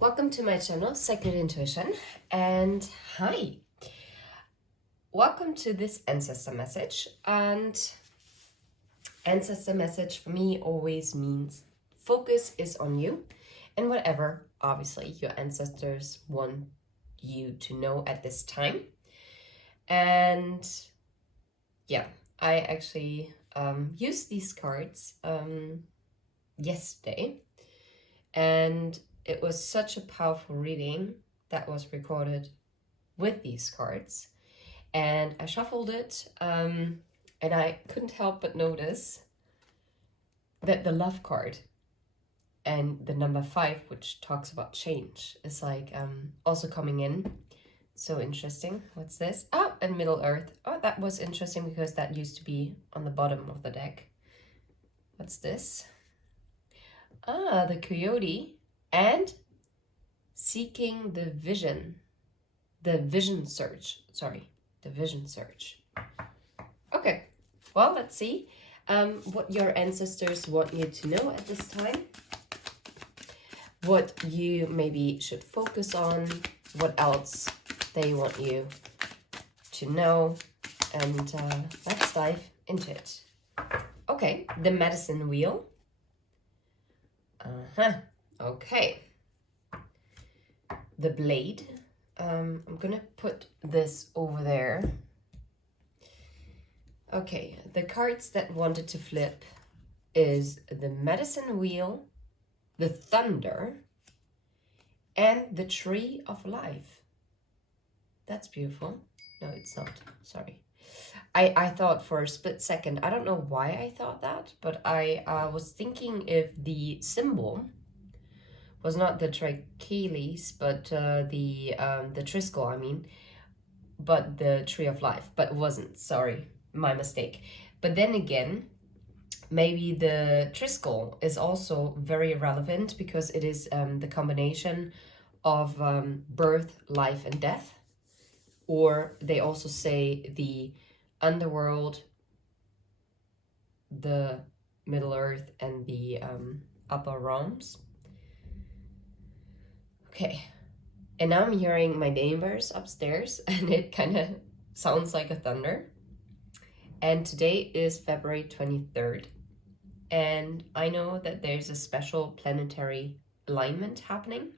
Welcome to my channel, Sacred Intuition, and hi. Welcome to this Ancestor Message. And Ancestor Message for me always means focus is on you and whatever, obviously, your ancestors want you to know at this time. And yeah, I actually used these cards yesterday, and it was such a powerful reading that was recorded with these cards. And I shuffled it, and I couldn't help but notice that the love card and the number 5, which talks about change, is like also coming in. So interesting. What's this? Oh, and Middle Earth. Oh, that was interesting because that used to be on the bottom of the deck. What's this? Ah, the Coyote. And seeking the vision. The vision search. Sorry, the vision search. Okay, well, let's see what your ancestors want you to know at this time. What you maybe should focus on. What else they want you to know. And let's dive into it. Okay, the medicine wheel. Okay. The blade. I'm gonna put this over there. Okay, the cards that wanted to flip is the medicine wheel, the thunder, and the tree of life. That's beautiful. No, it's not. Sorry. I thought for a split second, I don't know why I thought that, but I was thinking if the symbol was not the tricheles, but the triskel, I mean, but the tree of life, but it wasn't. Sorry, my mistake. But then again, maybe the triskel is also very relevant because it is the combination of birth, life, and death. Or they also say the underworld, the Middle Earth, and the upper realms. Okay, and now I'm hearing my neighbors upstairs, and it kind of sounds like a thunder. And today is February 23rd, and I know that there's a special planetary alignment happening.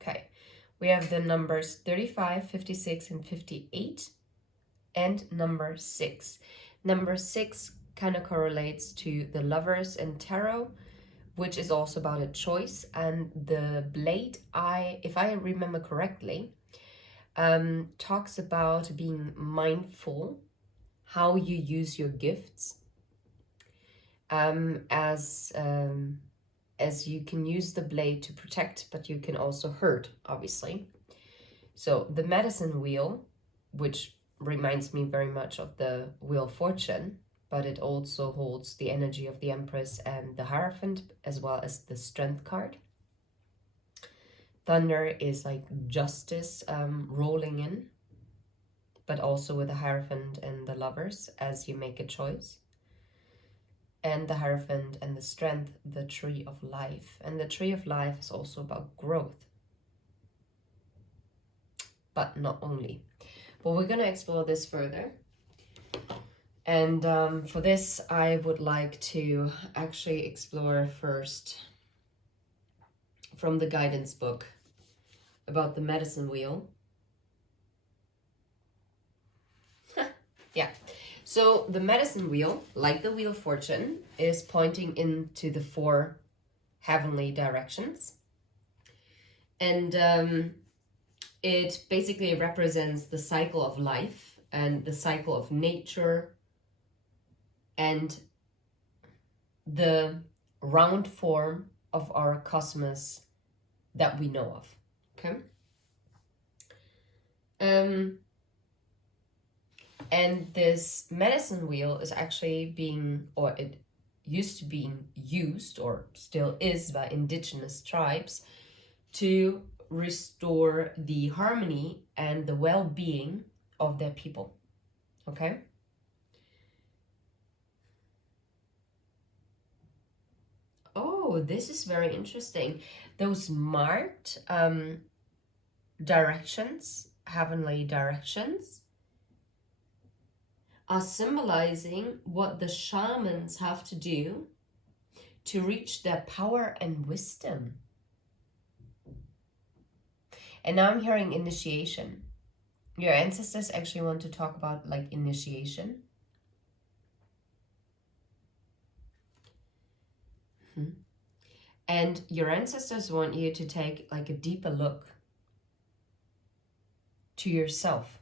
Okay, we have the numbers 35, 56, and 58, and number 6. Number 6 kind of correlates to the Lovers and Tarot, which is also about a choice. And the blade, if I remember correctly, talks about being mindful how you use your gifts, as you can use the blade to protect, but you can also hurt, obviously. So the medicine wheel, which reminds me very much of the Wheel of Fortune, but it also holds the energy of the Empress and the Hierophant, as well as the Strength card. Thunder is like justice rolling in, but also with the Hierophant and the Lovers as you make a choice. And the Hierophant and the Strength, the Tree of Life. And the Tree of Life is also about growth, but not only. But we're going to explore this further. And for this, I would like to actually explore first from the guidance book about the medicine wheel. Yeah. So the medicine wheel, like the Wheel of Fortune, is pointing into the 4 heavenly directions. And it basically represents the cycle of life and the cycle of nature and the round form of our cosmos that we know of. Okay. And this medicine wheel is actually being, or it used to be used, or still is, by indigenous tribes to restore the harmony and the well-being of their people. Okay. Oh, Oh, this is very interesting. Those marked directions, heavenly directions, are symbolizing what the shamans have to do to reach their power and wisdom. And now I'm hearing initiation. Your ancestors actually want to talk about like initiation. And your ancestors want you to take like a deeper look to yourself.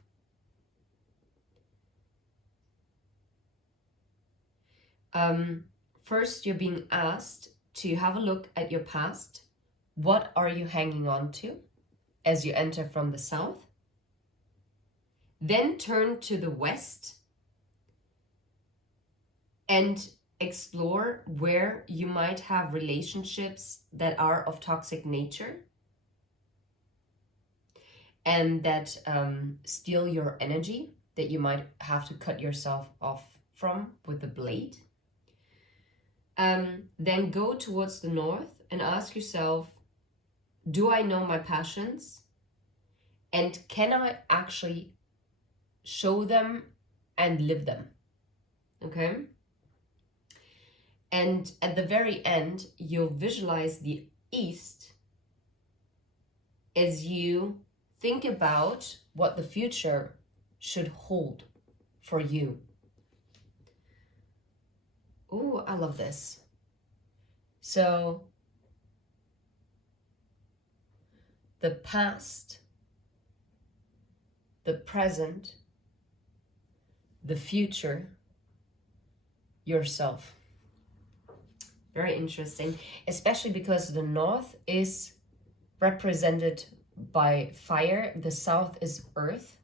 First, you're being asked to have a look at your past. What are you hanging on to as you enter from the south? Then turn to the west and explore where you might have relationships that are of toxic nature and that steal your energy, that you might have to cut yourself off from with a blade. Then go towards the north and ask yourself, do I know my passions? And can I actually show them and live them? Okay? And at the very end, you'll visualize the east as you think about what the future should hold for you. Ooh, I love this. So, the past, the present, the future, yourself. Very interesting, especially because the north is represented by fire, the south is earth,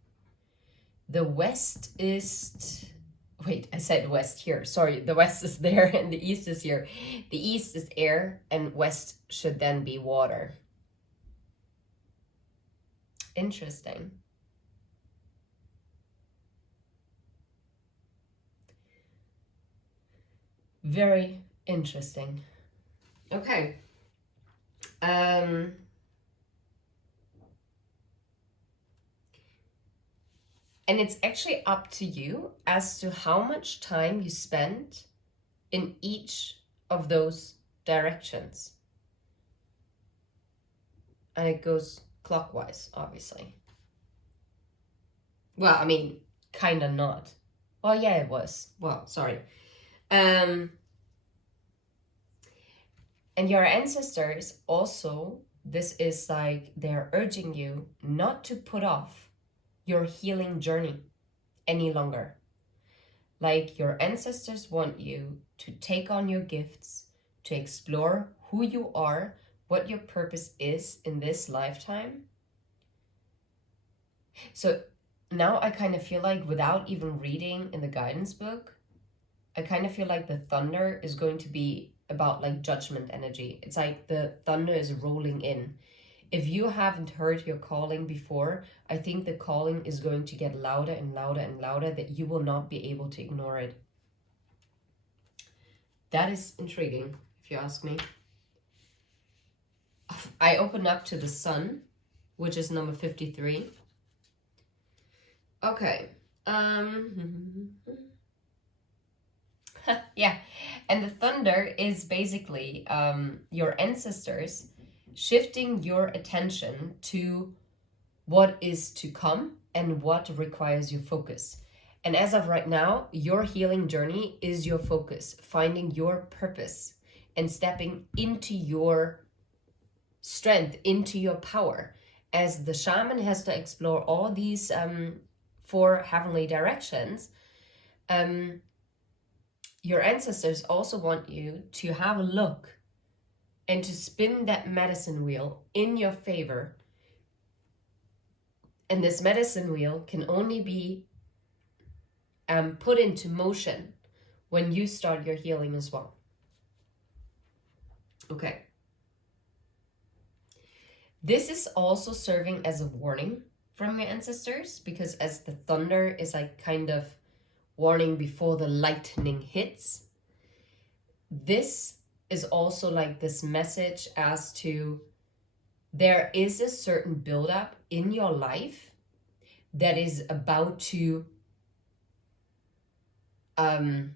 the west is, wait, I said west here, sorry, the west is there and the east is here. The east is air and west should then be water. Interesting. Very interesting. Okay. And it's actually up to you as to how much time you spend in each of those directions. And it goes clockwise, obviously. Well, I mean, kind of not. Well, yeah, it was. Well, sorry. And your ancestors also, this is like they're urging you not to put off your healing journey any longer. Like your ancestors want you to take on your gifts, to explore who you are, what your purpose is in this lifetime. So now I kind of feel like without even reading in the guidance book, I kind of feel like the thunder is going to be about like judgment energy. It's like the thunder is rolling in. If you haven't heard your calling before, I think the calling is going to get louder and louder and louder that you will not be able to ignore it. That is intriguing, if you ask me. I open up to the sun, which is number 53. Okay. Yeah, and the thunder is basically your ancestors shifting your attention to what is to come and what requires your focus. And as of right now, your healing journey is your focus, finding your purpose and stepping into your strength, into your power. As the shaman has to explore all these 4 heavenly directions, your ancestors also want you to have a look and to spin that medicine wheel in your favor. And this medicine wheel can only be put into motion when you start your healing as well. Okay. This is also serving as a warning from your ancestors, because as the thunder is like kind of warning before the lightning hits, this is also like this message as to there is a certain buildup in your life that is about to, how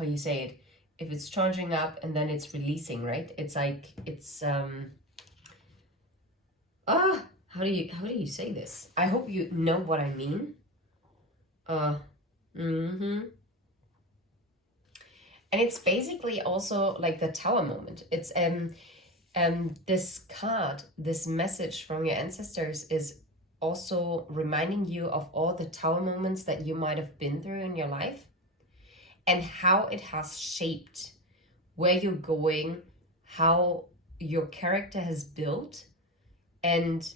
you say it, if it's charging up and then it's releasing, right? It's like, it's, how do you say this? I hope you know what I mean. And it's basically also like the Tower moment. It's this card, this message from your ancestors is also reminding you of all the Tower moments that you might have been through in your life and how it has shaped where you're going, how your character has built, and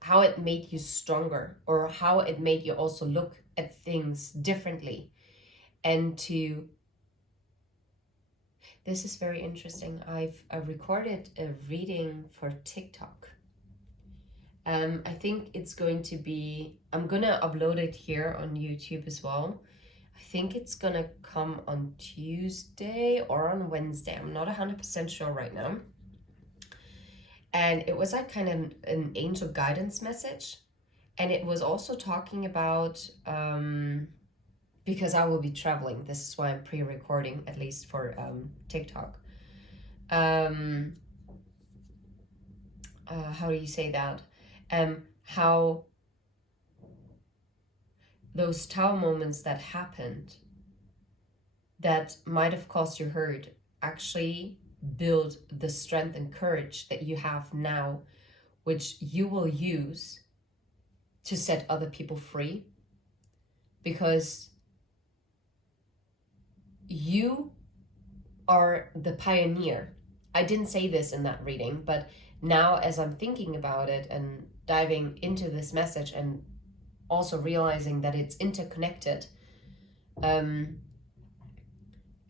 how it made you stronger, or how it made you also look at things differently. And this is very interesting. I've recorded a reading for TikTok. I think it's going to be, I'm gonna upload it here on YouTube as well. I think it's gonna come on Tuesday or on Wednesday. I'm not 100% sure right now. And it was like kind of an angel guidance message. And it was also talking about, because I will be traveling, this is why I'm pre-recording, at least for TikTok. How do you say that? How those Tower moments that happened that might have caused you hurt actually build the strength and courage that you have now, which you will use to set other people free, because you are the pioneer. I didn't say this in that reading, but now as I'm thinking about it and diving into this message and also realizing that it's interconnected, it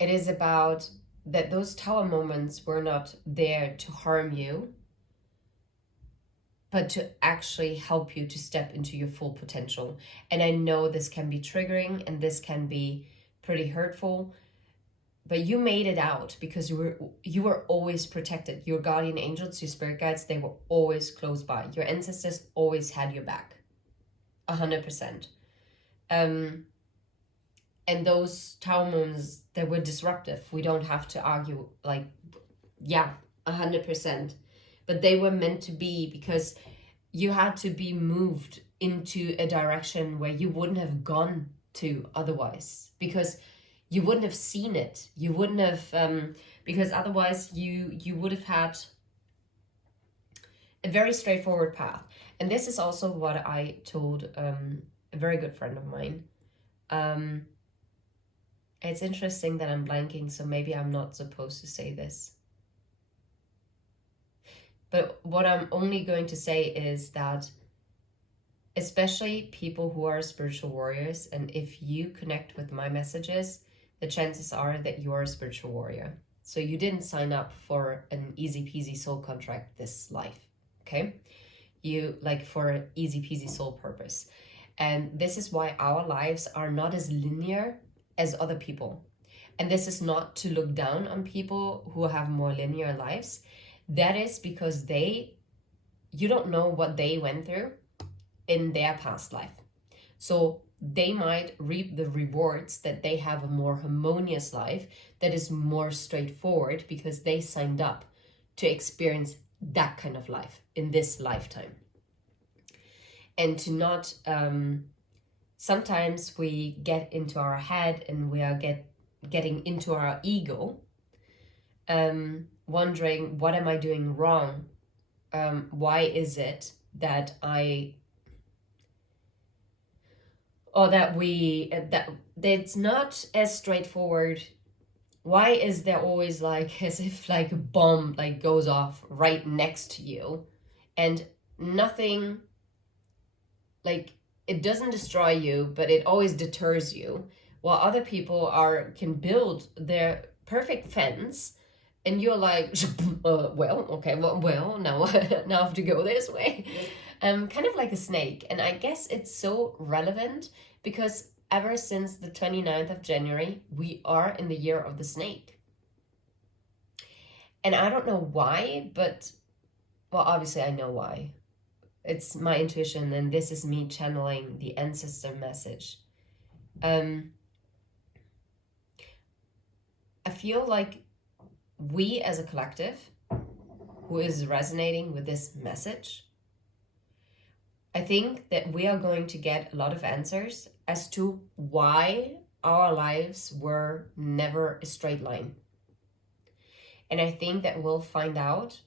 is about that those Tower moments were not there to harm you, but to actually help you to step into your full potential. And I know this can be triggering and this can be pretty hurtful, but you made it out because you were always protected. Your guardian angels, your spirit guides, they were always close by. Your ancestors always had your back, 100%. And those Tower moments, they were disruptive. We don't have to argue, like, yeah, 100%. But they were meant to be, because you had to be moved into a direction where you wouldn't have gone to otherwise, because you wouldn't have seen it. You wouldn't have, because otherwise you would have had a very straightforward path. And this is also what I told a very good friend of mine. It's interesting that I'm blanking, so maybe I'm not supposed to say this. But what I'm only going to say is that, especially people who are spiritual warriors, and if you connect with my messages, the chances are that you're a spiritual warrior. So you didn't sign up for an easy peasy soul contract this life, okay? You, like, for an easy peasy soul purpose. And this is why our lives are not as linear as other people. And this is not to look down on people who have more linear lives. That is because you don't know what they went through in their past life. So they might reap the rewards that they have a more harmonious life that is more straightforward, because they signed up to experience that kind of life in this lifetime. And to not, sometimes we get into our head and we are getting into our ego, wondering, what am I doing wrong? Why is it that that it's not as straightforward? Why is there always, like, as if like a bomb like goes off right next to you, and nothing, like, it doesn't destroy you, but it always deters you, while other people can build their perfect fence, and you're like, well, okay, well, now I have to go this way. Kind of like a snake. And I guess it's so relevant because ever since the 29th of January, we are in the year of the snake. And I don't know why, but, well, obviously I know why. It's my intuition, and this is me channeling the ancestor message. I feel like we as a collective who is resonating with this message, I think that we are going to get a lot of answers as to why our lives were never a straight line. And I think that we'll find out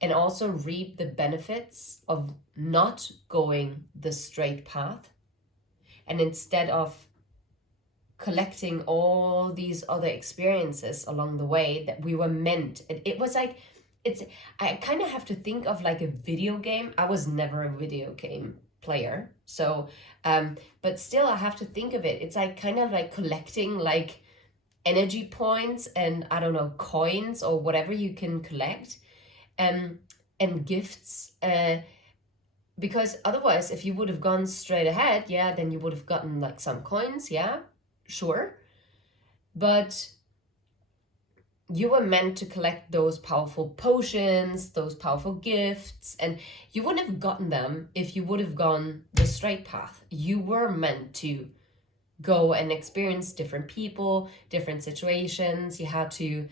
and also reap the benefits of not going the straight path, and instead of collecting all these other experiences along the way that we were meant. It was like, I kind of have to think of like a video game. I was never a video game player, so but still I have to think of it. It's like kind of like collecting like energy points and, I don't know, coins or whatever you can collect, and gifts, because otherwise if you would have gone straight ahead, yeah, then you would have gotten like some coins, yeah, sure, but you were meant to collect those powerful potions, those powerful gifts, and you wouldn't have gotten them if you would have gone the straight path. You were meant to go and experience different people, different situations. You had to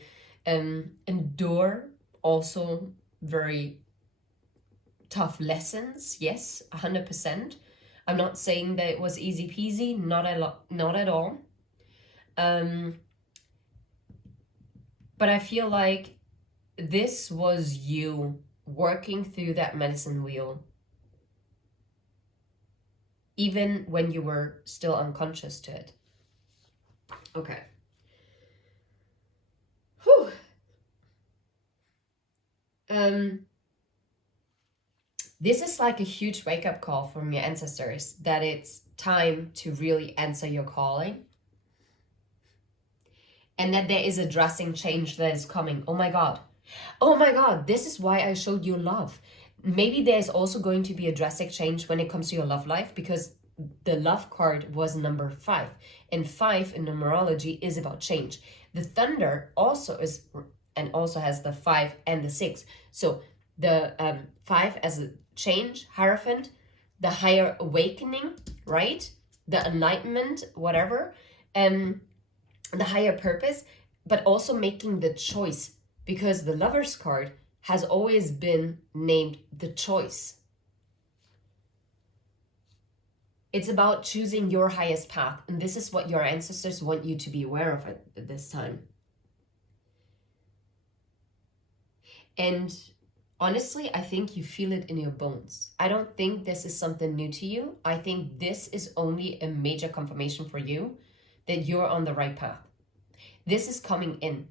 endure also very tough lessons. Yes, 100%. I'm not saying that it was easy peasy, not at all. But I feel like this was you working through that medicine wheel, even when you were still unconscious to it. Okay. Whew. This is like a huge wake-up call from your ancestors that it's time to really answer your calling, and that there is a drastic change that is coming. Oh my God, this is why I showed you love. Maybe there's also going to be a drastic change when it comes to your love life, because the love card was number 5, and 5 in numerology is about change. The thunder also is, and also has the 5 and the 6. So the 5 as a change, Hierophant, the higher awakening, right? The enlightenment, whatever, the higher purpose, but also making the choice, because the Lover's card has always been named the choice. It's about choosing your highest path, and this is what your ancestors want you to be aware of at this time. And honestly, I think you feel it in your bones. I don't think this is something new to you. I think this is only a major confirmation for you that you're on the right path. This is coming in.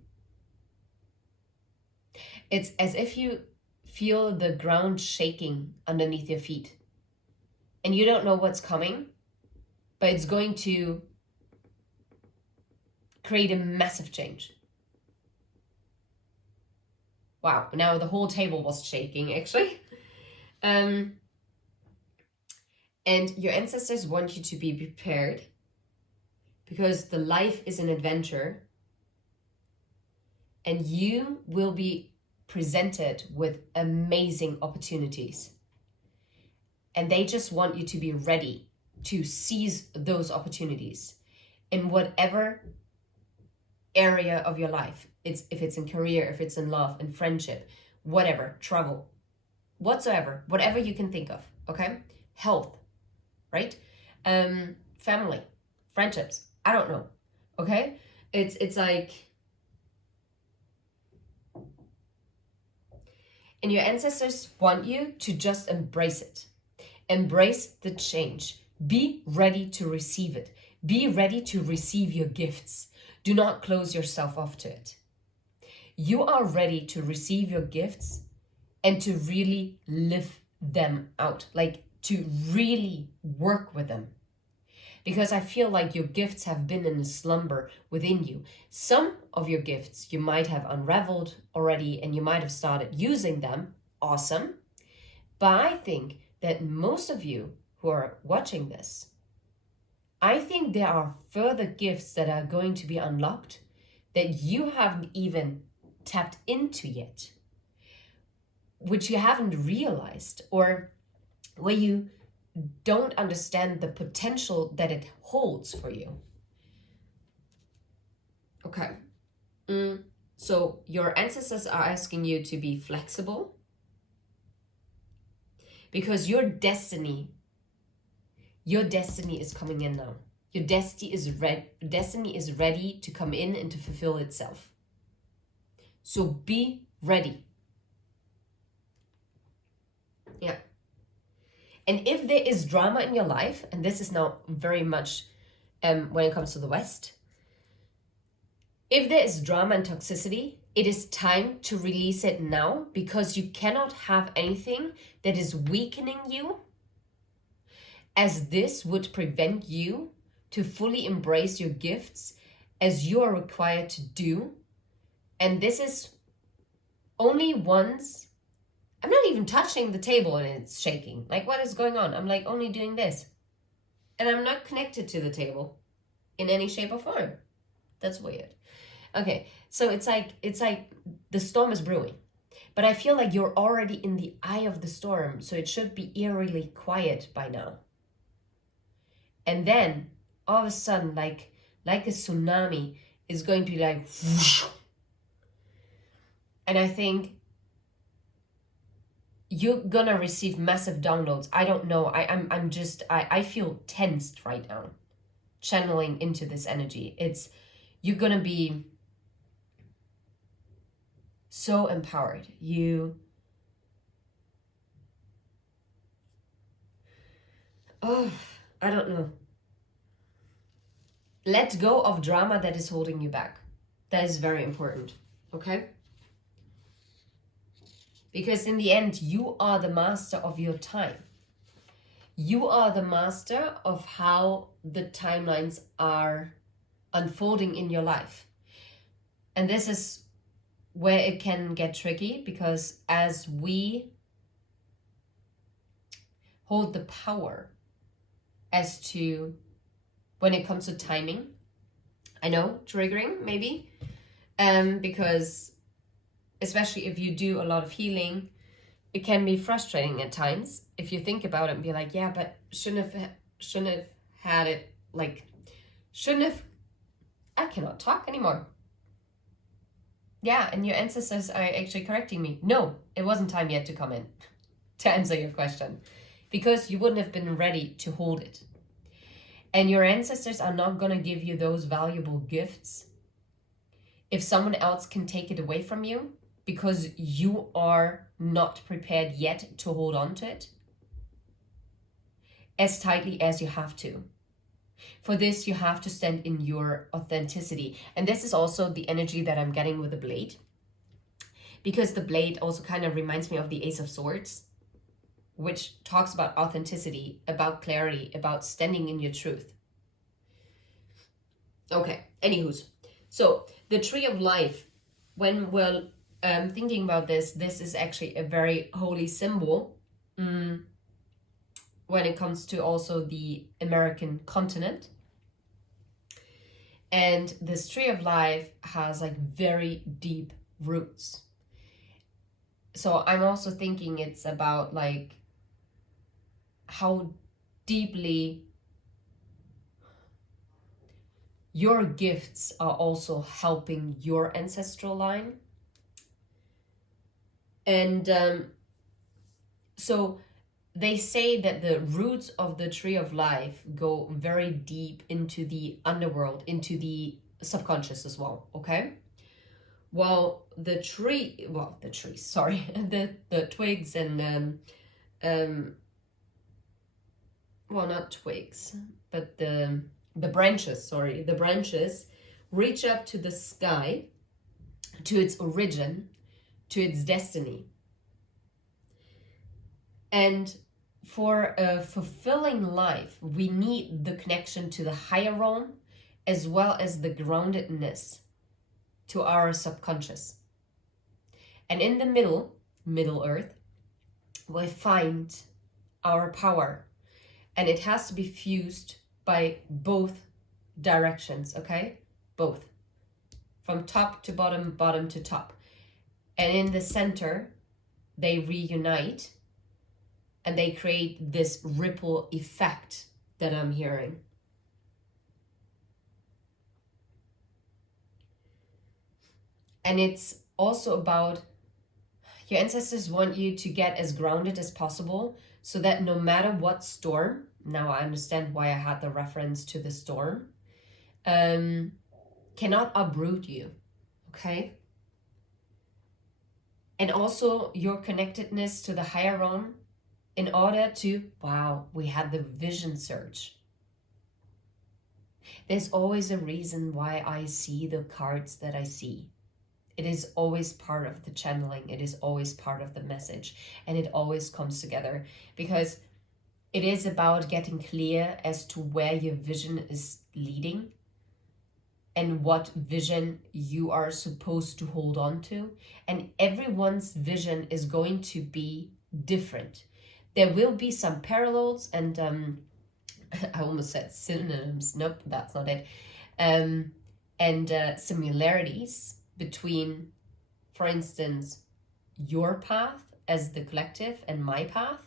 It's as if you feel the ground shaking underneath your feet. And you don't know what's coming, but it's going to create a massive change. Wow, now the whole table was shaking, actually. And your ancestors want you to be prepared, because the life is an adventure, and you will be presented with amazing opportunities. And they just want you to be ready to seize those opportunities in whatever area of your life. If it's in career, if it's in love, in friendship, whatever, travel, whatsoever, whatever you can think of, okay? Health, right? Family, friendships, I don't know, okay? It's like, and your ancestors want you to just embrace it. Embrace the change. Be ready to receive it. Be ready to receive your gifts. Do not close yourself off to it. You are ready to receive your gifts and to really live them out, like to really work with them. Because I feel like your gifts have been in a slumber within you. Some of your gifts you might have unraveled already and you might have started using them. Awesome. But I think that most of you who are watching this I think there are further gifts that are going to be unlocked that you haven't even tapped into yet, which you haven't realized, or where you don't understand the potential that it holds for you. Okay. So your ancestors are asking you to be flexible, because your destiny is coming in now. Your destiny is ready to come in and to fulfill itself. So be ready. Yeah. And if there is drama in your life, and this is now very much when it comes to the West, if there is drama and toxicity, it is time to release it now, because you cannot have anything that is weakening you, as this would prevent you to fully embrace your gifts as you are required to do. And this is only once. I'm not even touching the table and it's shaking. Like, what is going on? I'm like only doing this. And I'm not connected to the table in any shape or form. That's weird. Okay, so it's like the storm is brewing. But I feel like you're already in the eye of the storm, so it should be eerily quiet by now. And then, all of a sudden, like a tsunami is going to be like, whoosh. And I think you're gonna receive massive downloads. I don't know. I feel tensed right now, channeling into this energy. You're gonna be so empowered. I don't know. Let go of drama that is holding you back. That is very important. Okay? Because in the end, you are the master of your time. You are the master of how the timelines are unfolding in your life. And this is where it can get tricky, because as we hold the power as to when it comes to timing, I know, triggering maybe, because especially if you do a lot of healing, it can be frustrating at times if you think about it and be like, yeah, but shouldn't have had it, like, I cannot talk anymore. Yeah, and your ancestors are actually correcting me. No, it wasn't time yet to come in, to answer your question, because you wouldn't have been ready to hold it. And your ancestors are not going to give you those valuable gifts if someone else can take it away from you, because you are not prepared yet to hold on to it as tightly as you have to. For this, you have to stand in your authenticity. And this is also the energy that I'm getting with the blade, because the blade also kind of reminds me of the Ace of Swords, which talks about authenticity, about clarity, about standing in your truth. Okay, anywho's. So the Tree of Life, when we're thinking about this is actually a very holy symbol when it comes to also the American continent. And this Tree of Life has like very deep roots. So I'm also thinking it's about like how deeply your gifts are also helping your ancestral line. And so they say that the roots of the Tree of Life go very deep into the underworld, into the subconscious as well, okay? Well, the twigs and well, not twigs, but the branches reach up to the sky, to its origin, to its destiny. And for a fulfilling life, we need the connection to the higher realm, as well as the groundedness to our subconscious. And in the Middle Earth, we find our power, and it has to be fused by both directions, okay? Both. From top to bottom, bottom to top. And in the center, they reunite and they create this ripple effect that I'm hearing. And it's also about your ancestors want you to get as grounded as possible so that no matter what storm, now I understand why I had the reference to the storm, cannot uproot you, okay? And also your connectedness to the higher realm in order to, wow, we had the vision surge. There's always a reason why I see the cards that I see. It is always part of the channeling. It is always part of the message. And it always comes together because it is about getting clear as to where your vision is leading and what vision you are supposed to hold on to. And everyone's vision is going to be different. There will be some parallels and I almost said synonyms. Nope, that's not it. And similarities between, for instance, your path as the collective and my path,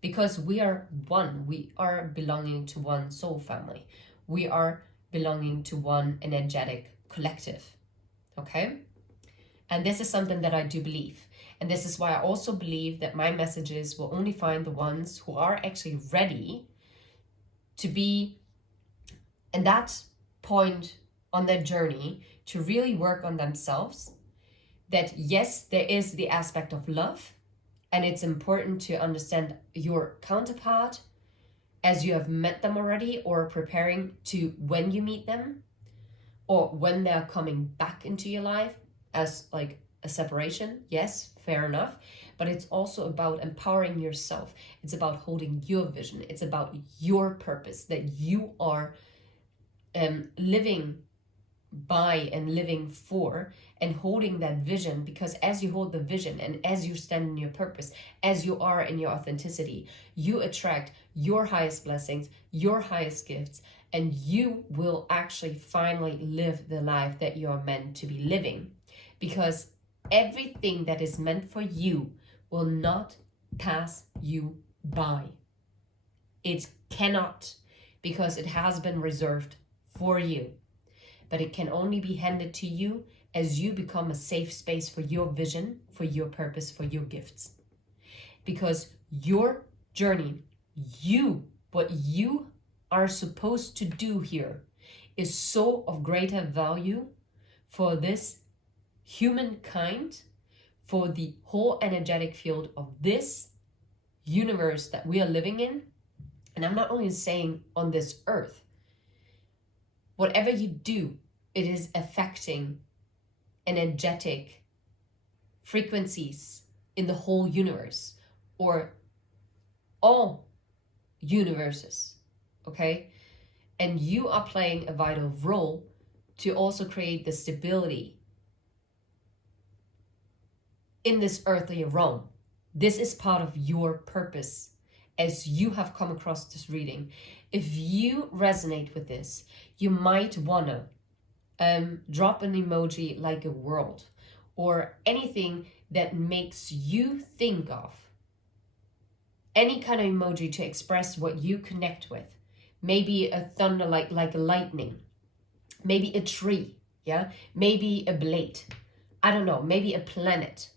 because we are one. We are belonging to one soul family. We are belonging to one energetic collective, okay? And this is something that I do believe. And this is why I also believe that my messages will only find the ones who are actually ready to be in that point on their journey to really work on themselves. That yes, there is the aspect of love, and it's important to understand your counterpart as you have met them already or preparing to when you meet them or when they're coming back into your life as like a separation. Yes, fair enough. But it's also about empowering yourself. It's about holding your vision. It's about your purpose that you are living by and living for, and holding that vision, because as you hold the vision and as you stand in your purpose, as you are in your authenticity, you attract your highest blessings, your highest gifts, and you will actually finally live the life that you are meant to be living, because everything that is meant for you will not pass you by. It cannot, because it has been reserved for you. But it can only be handed to you as you become a safe space for your vision, for your purpose, for your gifts. Because your journey, what you are supposed to do here is so of greater value for this humankind, for the whole energetic field of this universe that we are living in. And I'm not only saying on this earth. Whatever you do, it is affecting energetic frequencies in the whole universe or all universes, okay? And you are playing a vital role to also create the stability in this earthly realm. This is part of your purpose as you have come across this reading. If you resonate with this, you might wanna drop an emoji like a world or anything that makes you think of any kind of emoji to express what you connect with. Maybe a thunder like a lightning, maybe a tree, yeah, maybe a blade, I don't know, maybe a planet,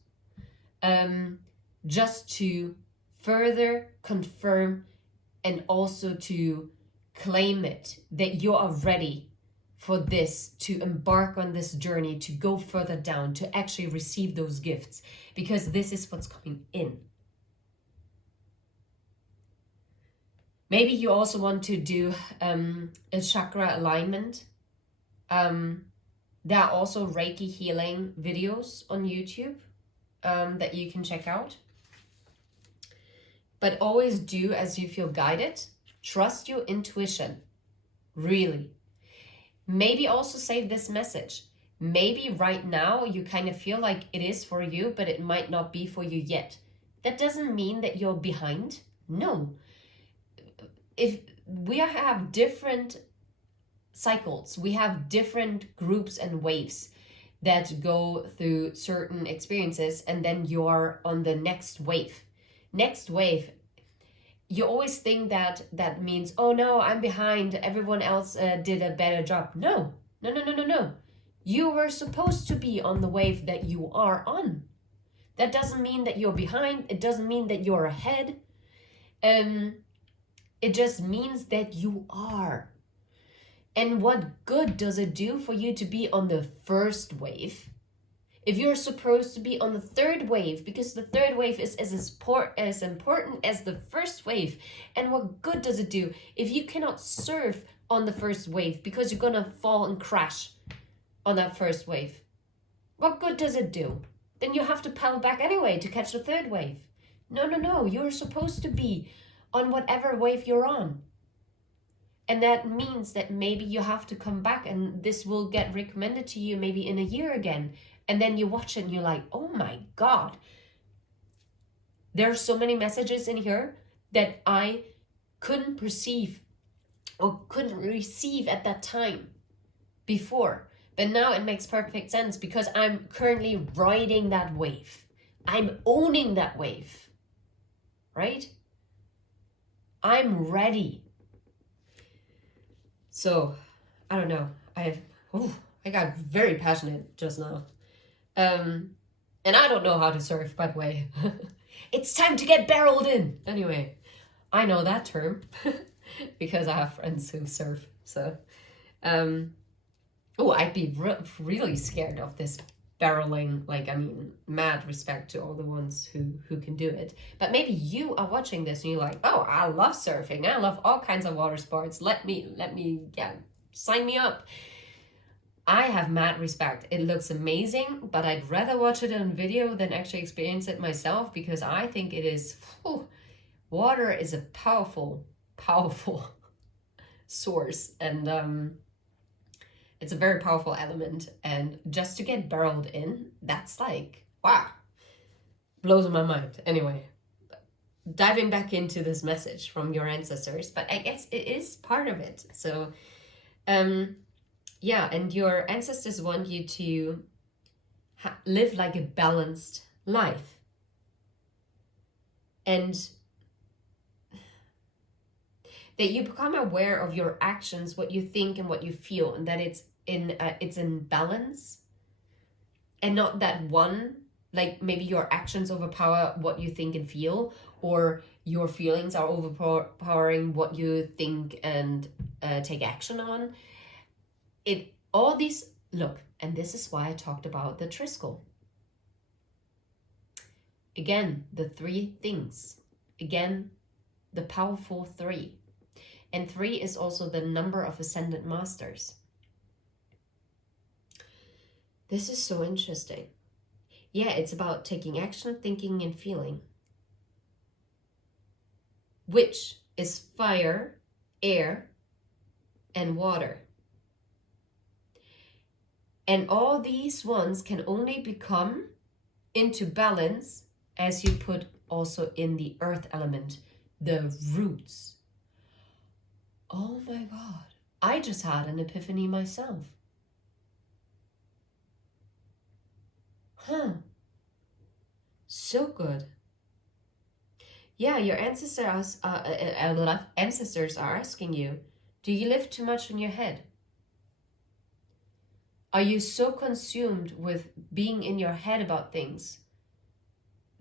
just to further confirm and also to claim it that you are ready for this, to embark on this journey, to go further down, to actually receive those gifts, because this is what's coming in. Maybe you also want to do a chakra alignment. There are also Reiki healing videos on YouTube that you can check out. But always do as you feel guided. Trust your intuition, really. Maybe also save this message. Maybe right now you kind of feel like it is for you, but it might not be for you yet. That doesn't mean that you're behind. No. If we have different cycles. We have different groups and waves that go through certain experiences, and then you're on the next wave. Next wave, you always think that that means, oh no, I'm behind, everyone else did a better job. No. You were supposed to be on the wave that you are on. That doesn't mean that you're behind. It doesn't mean that you're ahead. It just means that you are. And what good does it do for you to be on the first wave if you're supposed to be on the third wave? Because the third wave is as important as the first wave. And what good does it do if you cannot surf on the first wave because you're gonna fall and crash on that first wave? What good does it do? Then you have to paddle back anyway to catch the third wave. No. You're supposed to be on whatever wave you're on. And that means that maybe you have to come back, and this will get recommended to you maybe in a year again. And then you watch it and you're like, oh my God. There are so many messages in here that I couldn't perceive or couldn't receive at that time before. But now it makes perfect sense because I'm currently riding that wave. I'm owning that wave, right? I'm ready. So, I don't know. I got very passionate just now. And I don't know how to surf, by the way. It's time to get barreled in. Anyway, I know that term because I have friends who surf. So, I'd be really scared of this barreling. Like, I mean, mad respect to all the ones who can do it. But maybe you are watching this and you're like, oh, I love surfing. I love all kinds of water sports. Let me, sign me up. I have mad respect. It looks amazing, but I'd rather watch it on video than actually experience it myself, because I think it is, water is a powerful source, and it's a very powerful element. And just to get barreled in, that's like, wow, blows my mind. Anyway, diving back into this message from your ancestors, but I guess it is part of it. So, yeah, and your ancestors want you to live like a balanced life. And that you become aware of your actions, what you think and what you feel, and that it's in balance, and not that one, like maybe your actions overpower what you think and feel, or your feelings are overpowering what you think and take action on. Look, and this is why I talked about the Triskel. Again, the three things. Again, the powerful three. And 3 is also the number of ascended masters. This is so interesting. Yeah, it's about taking action, thinking, and feeling. Which is fire, air, and water. And all these ones can only become into balance as you put also in the earth element, the roots. Oh my God, I just had an epiphany myself. So good. Yeah, your ancestors are asking you, do you live too much in your head? Are you so consumed with being in your head about things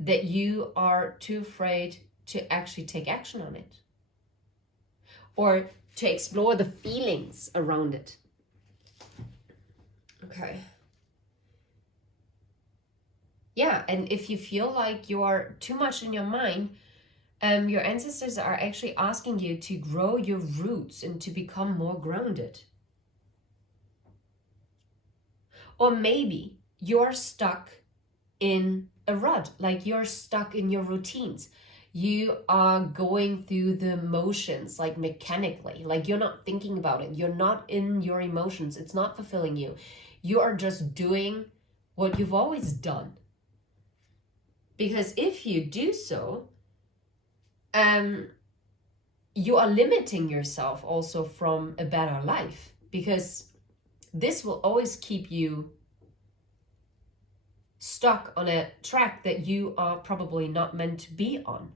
that you are too afraid to actually take action on it? Or to explore the feelings around it? Okay. Yeah, and if you feel like you're too much in your mind, your ancestors are actually asking you to grow your roots and to become more grounded. Or maybe you're stuck in a rut, like you're stuck in your routines. You are going through the motions, like mechanically, like you're not thinking about it. You're not in your emotions. It's not fulfilling you. You are just doing what you've always done. Because if you do so, you are limiting yourself also from a better life, because this will always keep you stuck on a track that you are probably not meant to be on.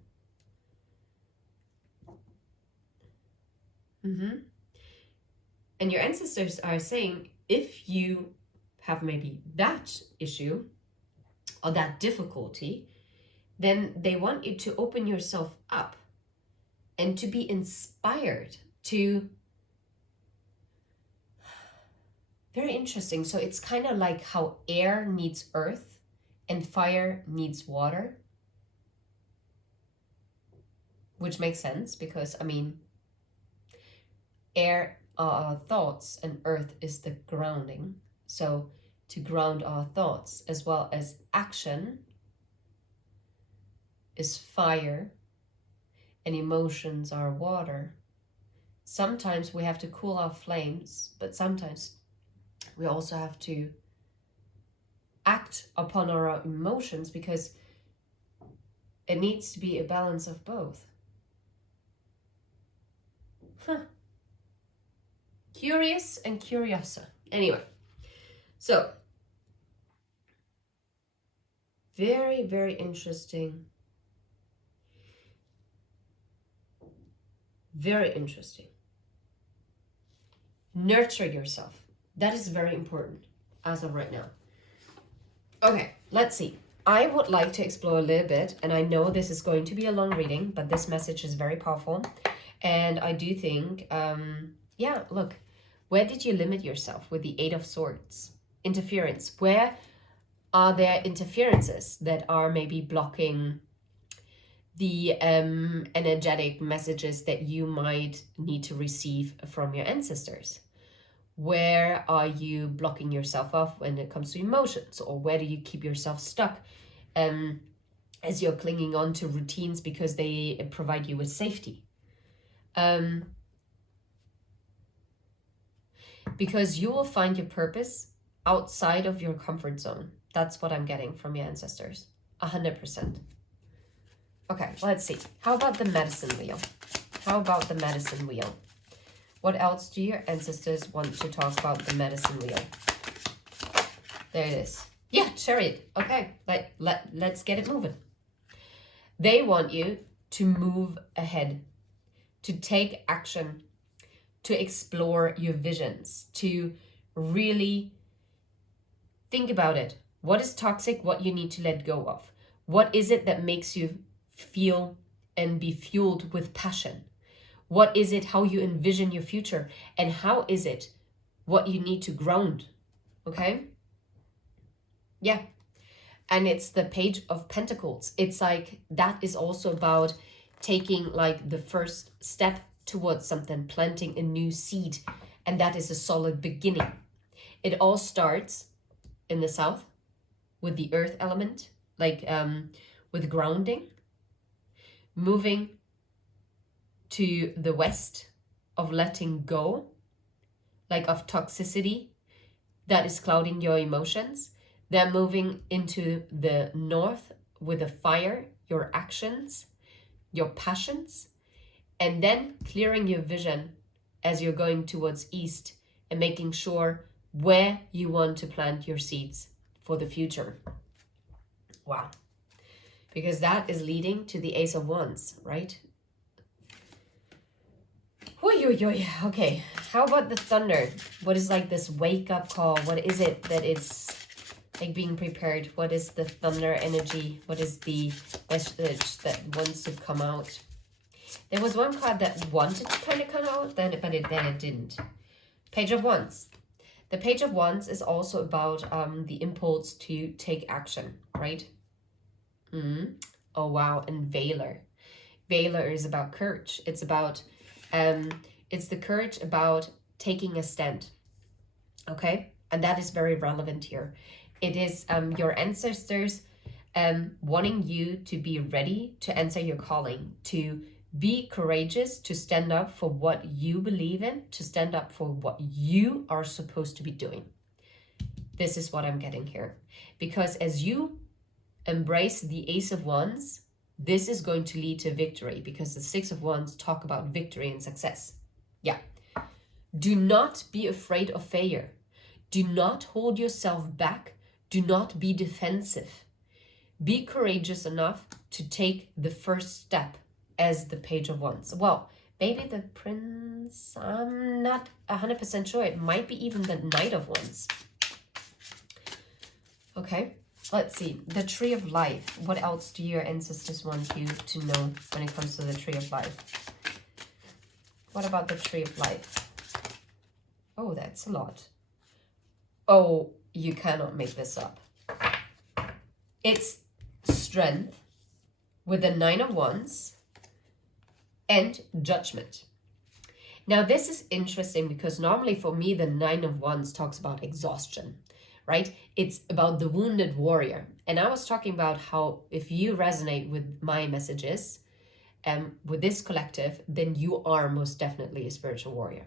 And your ancestors are saying, if you have maybe that issue or that difficulty, then they want you to open yourself up and to be inspired to... Very interesting. So it's kind of like how air needs earth and fire needs water, which makes sense because, I mean, air are our thoughts and earth is the grounding. So to ground our thoughts as well as action is fire, and emotions are water. Sometimes we have to cool our flames, but sometimes we also have to act upon our emotions, because it needs to be a balance of both. Curious and curiosa. Anyway, so very, very interesting. Very interesting. Nurture yourself. That is very important as of right now. Okay, let's see. I would like to explore a little bit, and I know this is going to be a long reading, but this message is very powerful. And I do think, yeah, look, where did you limit yourself with the Eight of Swords? Interference. Where are there interferences that are maybe blocking the energetic messages that you might need to receive from your ancestors? Where are you blocking yourself off when it comes to emotions? Or where do you keep yourself stuck as you're clinging on to routines because they provide you with safety? Because you will find your purpose outside of your comfort zone. That's what I'm getting from your ancestors. 100%. Okay, let's see. How about the medicine wheel? How about the medicine wheel? What else do your ancestors want to talk about the medicine wheel? There it is. Yeah, Chariot. Okay, let's get it moving. They want you to move ahead, to take action, to explore your visions, to really think about it. What is toxic? What you need to let go of? What is it that makes you feel and be fueled with passion? What is it, how you envision your future? And how is it what you need to ground? Okay? Yeah. And it's the Page of Pentacles. It's like, that is also about taking like the first step towards something, planting a new seed. And that is a solid beginning. It all starts in the south with the earth element, like with grounding, moving to the west of letting go, like of toxicity that is clouding your emotions. Then moving into the north with the fire, your actions, your passions, and then clearing your vision as you're going towards east and making sure where you want to plant your seeds for the future. Wow. Because that is leading to the Ace of Wands, right? Okay, how about the Thunder? What is like this wake-up call? What is it that is like being prepared? What is the Thunder energy? What is the message that wants to come out? There was one card that wanted to kind of come out, but it didn't. Page of Wands. The Page of Wands is also about the impulse to take action, right? Oh, wow. And Valor. Valor is about courage. It's about... it's the courage about taking a stand, okay? And that is very relevant here. It is your ancestors wanting you to be ready to answer your calling, to be courageous, to stand up for what you believe in, to stand up for what you are supposed to be doing. This is what I'm getting here. Because as you embrace the Ace of Wands, this is going to lead to victory, because the Six of Wands talk about victory and success. Yeah. Do not be afraid of failure. Do not hold yourself back. Do not be defensive. Be courageous enough to take the first step as the Page of Wands. Well, maybe the Prince, I'm not 100% sure. It might be even the Knight of Wands. Okay, let's see. The Tree of Life. What else do your ancestors want you to know when it comes to the Tree of Life? What about the Tree of Life? Oh, that's a lot. Oh, you cannot make this up. It's strength with the Nine of Wands and judgment. Now, this is interesting because normally for me, the Nine of Wands talks about exhaustion, right? It's about the wounded warrior. And I was talking about how if you resonate with my messages, with this collective, then you are most definitely a spiritual warrior.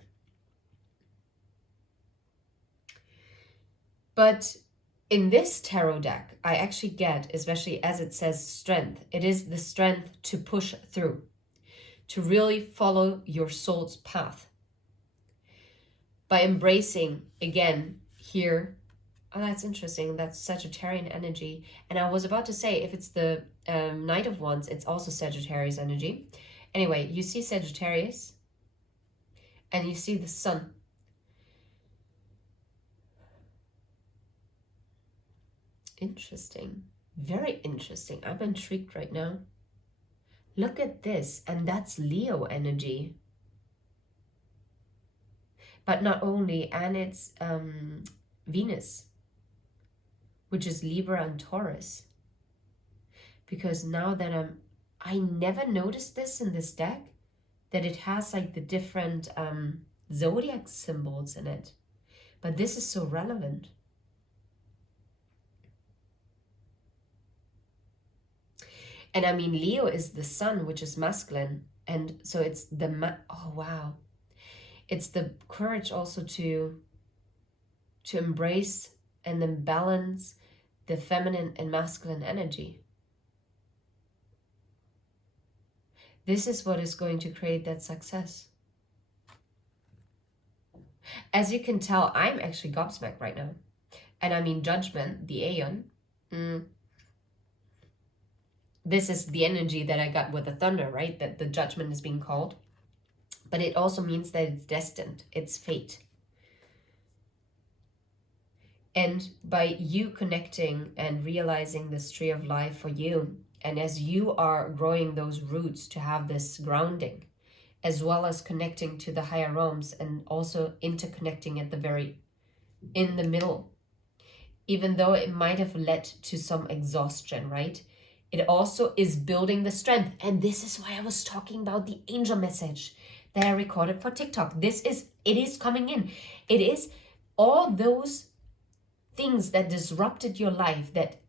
But in this tarot deck, I actually get, especially as it says strength, it is the strength to push through, to really follow your soul's path. By embracing, again, here, oh, that's interesting, that's Sagittarian energy. And I was about to say, if it's the Knight of Wands, it's also Sagittarius energy. Anyway, you see Sagittarius, and you see the sun. Interesting. Very interesting. I'm intrigued right now. Look at this. And that's Leo energy. But not only, and it's Venus, which is Libra and Taurus. Because now that I never noticed this in this deck, that it has like the different zodiac symbols in it. But this is so relevant. And I mean, Leo is the sun, which is masculine. And so it's the, oh, wow. It's the courage also to embrace and then balance the feminine and masculine energy. This is what is going to create that success. As you can tell, I'm actually gobsmacked right now. And I mean, judgment, the Aeon. This is the energy that I got with the thunder, right? That the judgment is being called. But it also means that it's destined. It's fate. And by you connecting and realizing this tree of life for you, and as you are growing those roots to have this grounding, as well as connecting to the higher realms and also interconnecting at the very, in the middle, even though it might have led to some exhaustion, right? It also is building the strength. And this is why I was talking about the angel message that I recorded for TikTok. It is coming in. It is all those things that disrupted your life, that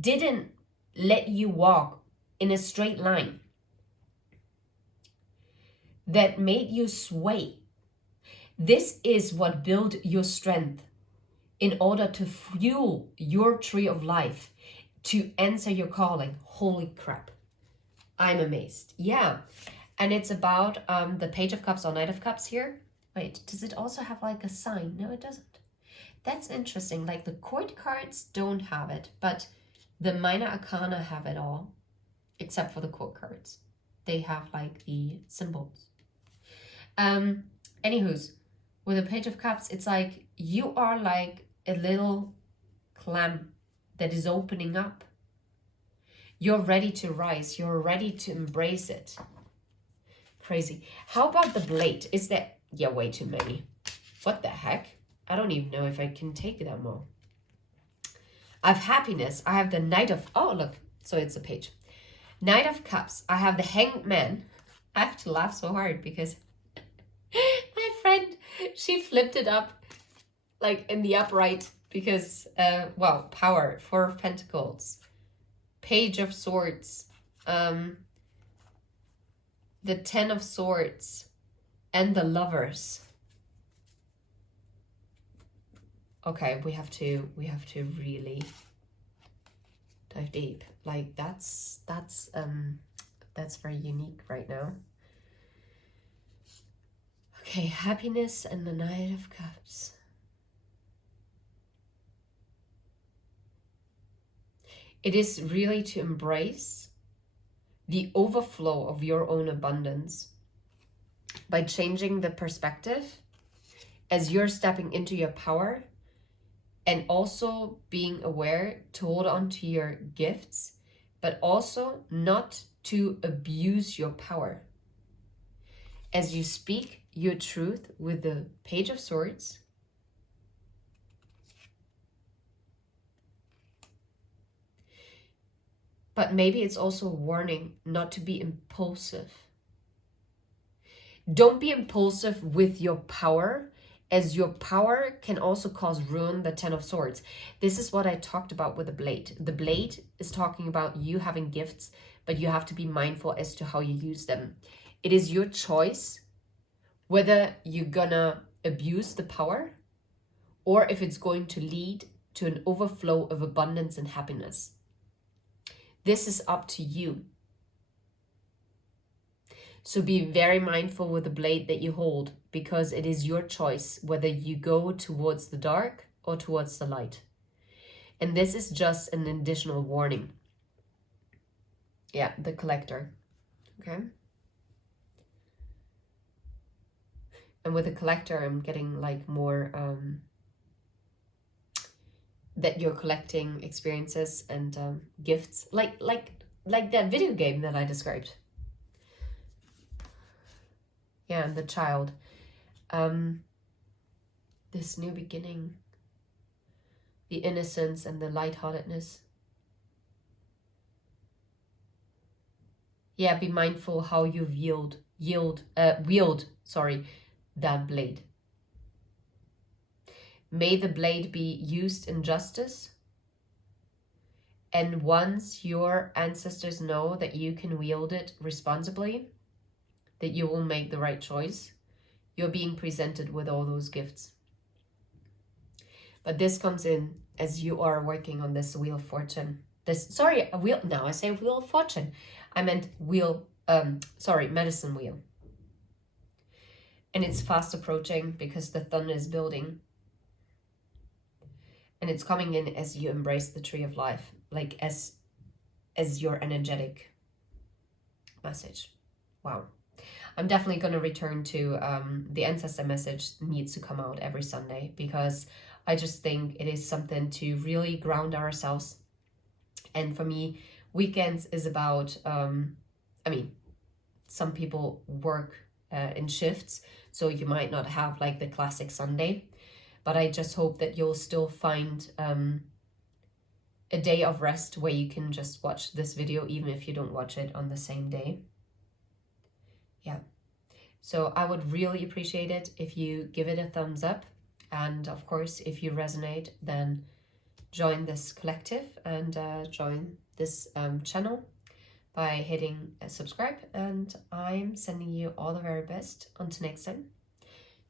didn't let you walk in a straight line, that made you sway. This is what built your strength in order to fuel your tree of life, to answer your calling. Holy crap. I'm amazed. Yeah. And it's about the Page of Cups or Knight of Cups here. Wait, does it also have like a sign? No, it doesn't. That's interesting. Like the court cards don't have it, but the minor arcana have it all, except for the court cards. They have like the symbols. Anywho's, with the Page of Cups, it's like you are like a little clam that is opening up. You're ready to rise. You're ready to embrace it. Crazy. How about the Blade? Is that... Yeah, way too many. What the heck? I don't even know if I can take that more. I have Happiness. I have the Knight of... Oh, look. So it's a page. Knight of Cups. I have the Hanged Man. I have to laugh so hard because my friend, she flipped it up like in the upright because, well, power, 4 of Pentacles, Page of Swords, the 10 of Swords, and the Lovers. Okay, we have to really Dive deep. Like that's very unique right now. Okay, happiness and the Knight of Cups. It is really to embrace the overflow of your own abundance by changing the perspective as you're stepping into your power, and also being aware to hold on to your gifts, but also not to abuse your power. As you speak your truth with the Page of Swords, but maybe it's also a warning not to be impulsive. Don't be impulsive with your power, as your power can also cause ruin, the Ten of Swords. This is what I talked about with the blade. The blade is talking about you having gifts, but you have to be mindful as to how you use them. It is your choice whether you're gonna abuse the power or if it's going to lead to an overflow of abundance and happiness. This is up to you. So be very mindful with the blade that you hold, because it is your choice whether you go towards the dark or towards the light. And this is just an additional warning. Yeah, the Collector. Okay. And with the Collector, I'm getting like more that you're collecting experiences and gifts, like that video game that I described. Yeah, and the Child. This new beginning, the innocence and the lightheartedness. Yeah, be mindful how you wield that blade. May the blade be used in justice. And once your ancestors know that you can wield it responsibly, that you will make the right choice, you're being presented with all those gifts. But this comes in as you are working on this Wheel of Fortune. Now I say Wheel of Fortune. I meant Medicine Wheel. And it's fast approaching because the thunder is building. And it's coming in as you embrace the Tree of Life, like as your energetic message. Wow. I'm definitely going to return to the Ancestor Message needs to come out every Sunday, because I just think it is something to really ground ourselves. And for me, weekends is about, some people work in shifts, so you might not have like the classic Sunday, but I just hope that you'll still find a day of rest where you can just watch this video, even if you don't watch it on the same day. Yeah, so I would really appreciate it if you give it a thumbs up. And of course, if you resonate, then join this collective and join this channel by hitting subscribe. And I'm sending you all the very best. Until next time,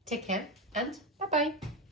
take care and bye-bye.